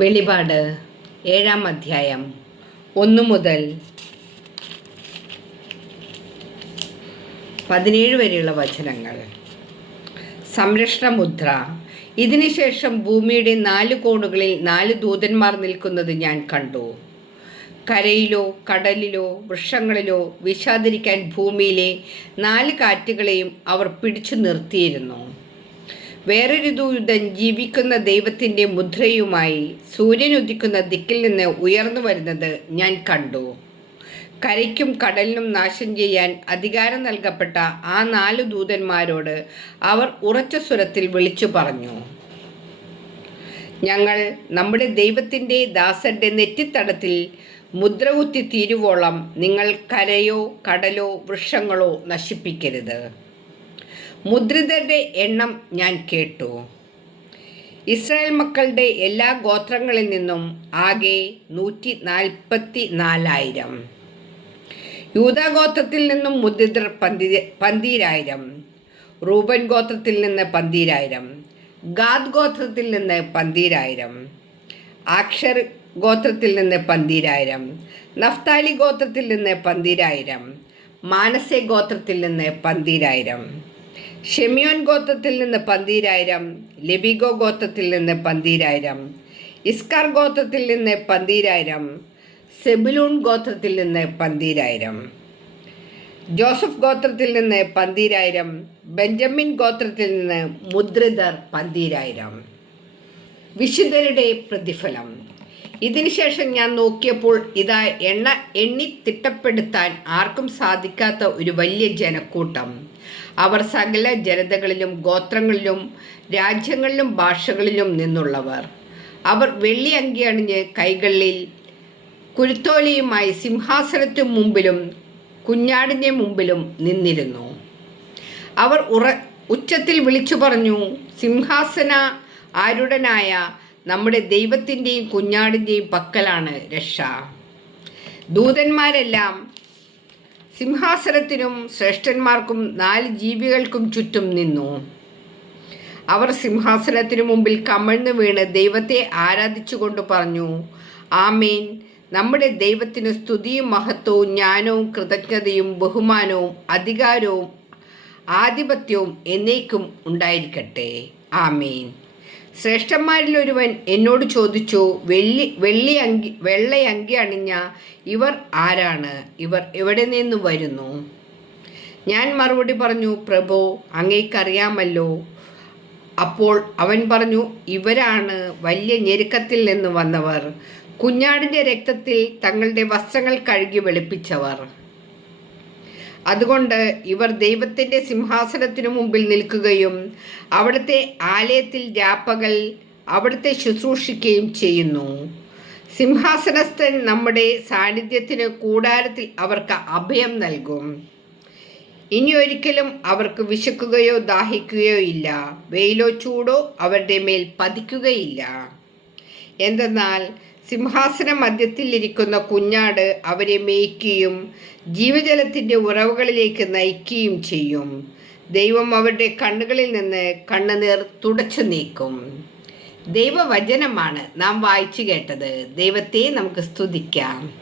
വെളിപാട് ഏഴാം അധ്യായം. ഒന്ന് മുതൽ പതിനേഴ് വരെയുള്ള വചനങ്ങൾ. സംരക്ഷണ മുദ്ര. ഇതിനുശേഷം ഭൂമിയുടെ നാല് കോണുകളിൽ നാല് ദൂതന്മാർ നിൽക്കുന്നത് ഞാൻ കണ്ടു. കരയിലോ കടലിലോ വൃക്ഷങ്ങളിലോ വിഷാദിരിക്കാൻ ഭൂമിയിലെ നാല് കാറ്റുകളെയും അവർ പിടിച്ചു നിർത്തിയിരുന്നു. വേറൊരു ദൂതൻ ജീവിക്കുന്ന ദൈവത്തിന്റെ മുദ്രയുമായി സൂര്യൻ ഉദിക്കുന്ന ദിക്കിൽ നിന്ന് ഉയർന്നു വരുന്നത് ഞാൻ കണ്ടു. കരയ്ക്കും കടലിനും നാശം ചെയ്യാൻ അധികാരം നൽകപ്പെട്ട ആ നാല് ദൂതന്മാരോട് അവർ ഉറച്ച സ്വരത്തിൽ വിളിച്ചു പറഞ്ഞു. ഞങ്ങൾ നമ്മുടെ ദൈവത്തിന്റെ ദാസന്റെ നെറ്റിത്തടത്തിൽ മുദ്ര കുത്തി തീരുവോളം നിങ്ങൾ കരയോ കടലോ വൃക്ഷങ്ങളോ നശിപ്പിക്കരുത്. മുദ്രിതരുടെ എണ്ണം ഞാൻ കേട്ടു. ഇസ്രായേൽ മക്കളുടെ എല്ലാ ഗോത്രങ്ങളിൽ നിന്നും ആകെ നൂറ്റി നാൽപ്പത്തി നാലായിരം യൂതാഗോത്രത്തിൽ നിന്നും മുദ്രിതർ പന്തി പന്തീരായിരം. റൂബൻ ഗോത്രത്തിൽ നിന്ന് പന്തീരായിരം. ഗാദ് ഗോത്രത്തിൽ നിന്ന് പന്തീരായിരം. ആക്ഷർ ഗോത്രത്തിൽ നിന്ന് പന്തീരായിരം. നഫ്താലി ഗോത്രത്തിൽ നിന്ന് പന്തീരായിരം. മാനസെ ഗോത്രത്തിൽ നിന്ന് പന്തീരായിരം. ഷെമിയോൻ ഗോത്രത്തിൽ നിന്ന് പന്തീരായിരം ലെബിഗോ ഗോത്രത്തിൽ നിന്ന് പന്തീരായിരം ഇസ്കാർ ഗോത്രത്തിൽ നിന്ന് പന്തീരായിരം സെബിലൂൺ ഗോത്രത്തിൽ നിന്ന് പന്തീരായിരം. ജോസഫ് ഗോത്രത്തിൽ നിന്ന് പന്തീരായിരം ബെഞ്ചമിൻ ഗോത്രത്തിൽ നിന്ന് മുദ്രിതർ പന്തീരായിരം. വിശുദ്ധരുടെ പ്രതിഫലം. ഇതിനുശേഷം ഞാൻ നോക്കിയപ്പോൾ ഇതാ എണ്ണ എണ്ണി തിട്ടപ്പെടുത്താൻ ആർക്കും സാധിക്കാത്ത ഒരു വലിയ ജനക്കൂട്ടം. അവർ സകല ജനതകളിലും ഗോത്രങ്ങളിലും രാജ്യങ്ങളിലും ഭാഷകളിലും നിന്നുള്ളവർ. അവർ വെള്ളി അങ്കി അണിഞ്ഞ് കൈകളിൽ കുരുത്തോലിയുമായി സിംഹാസനത്തിനു മുമ്പിലും കുഞ്ഞാടിന്റെ മുമ്പിലും നിന്നിരുന്നു. അവർ ഉറ ഉച്ചത്തിൽ വിളിച്ചു പറഞ്ഞു സിംഹാസന ആരുടനായ നമ്മുടെ ദൈവത്തിന്റെയും കുഞ്ഞാടിന്റെയും പക്കലാണ് രക്ഷ. ദൂതന്മാരെല്ലാം സിംഹാസനത്തിനും ശ്രേഷ്ഠന്മാർക്കും നാല് ജീവികൾക്കും ചുറ്റും നിന്നു. അവർ സിംഹാസനത്തിനു മുമ്പിൽ കമഴ്ന്നു വീണ് ദൈവത്തെ ആരാധിച്ചുകൊണ്ട് പറഞ്ഞു ആമേൻ. നമ്മുടെ ദൈവത്തിന് സ്തുതിയും മഹത്വവും ജ്ഞാനവും കൃതജ്ഞതയും ബഹുമാനവും അധികാരവും ആധിപത്യവും എന്നേക്കും ഉണ്ടായിരിക്കട്ടെ. ആമേൻ. ശ്രേഷ്ഠന്മാരിൽ ഒരുവൻ എന്നോട് ചോദിച്ചു വെള്ളി വെള്ളി അങ്കി വെള്ള അങ്കി അണിഞ്ഞ ഇവർ ആരാണ്? ഇവർ എവിടെ നിന്ന് വരുന്നു? ഞാൻ മറുപടി പറഞ്ഞു പ്രഭു അങ്ങേക്കറിയാമല്ലോ. അപ്പോൾ അവൻ പറഞ്ഞു ഇവരാണ് വലിയ ഞെരുക്കത്തിൽ നിന്ന് വന്നവർ. കുഞ്ഞാടിന്റെ രക്തത്തിൽ തങ്ങളുടെ വസ്ത്രങ്ങൾ കഴുകി വെളുപ്പിച്ചവർ. അതുകൊണ്ട് ഇവർ ദൈവത്തിന്റെ സിംഹാസനത്തിനു മുമ്പിൽ നിൽക്കുകയും അവിടുത്തെ ആലയത്തിൽ രാപ്പകൽ അവിടുത്തെ ശുശ്രൂഷിക്കുകയും ചെയ്യുന്നു. സിംഹാസനസ്ഥൻ നമ്മുടെ സാന്നിധ്യത്തിന് കൂടാരത്തിൽ അവർക്ക് അഭയം നൽകും. ഇനി ഒരിക്കലും അവർക്ക് വിശക്കുകയോ ദാഹിക്കുകയോ ഇല്ല. വെയിലോ ചൂടോ അവരുടെ മേൽ പതിക്കുകയില്ല. എന്തെന്നാൽ സിംഹാസന മധ്യത്തിലിരിക്കുന്ന കുഞ്ഞാട് അവരെ മേയ്ക്കുകയും ജീവജലത്തിന്റെ ഉറവുകളിലേക്ക് നയിക്കുകയും ചെയ്യും. ദൈവം അവരുടെ കണ്ണുകളിൽ നിന്ന് കണ്ണുനീർ തുടച്ചു നീക്കും. ദൈവവചനമാണ് നാം വായിച്ചു കേട്ടത്. ദൈവത്തെ നമുക്ക് സ്തുതിക്കാം.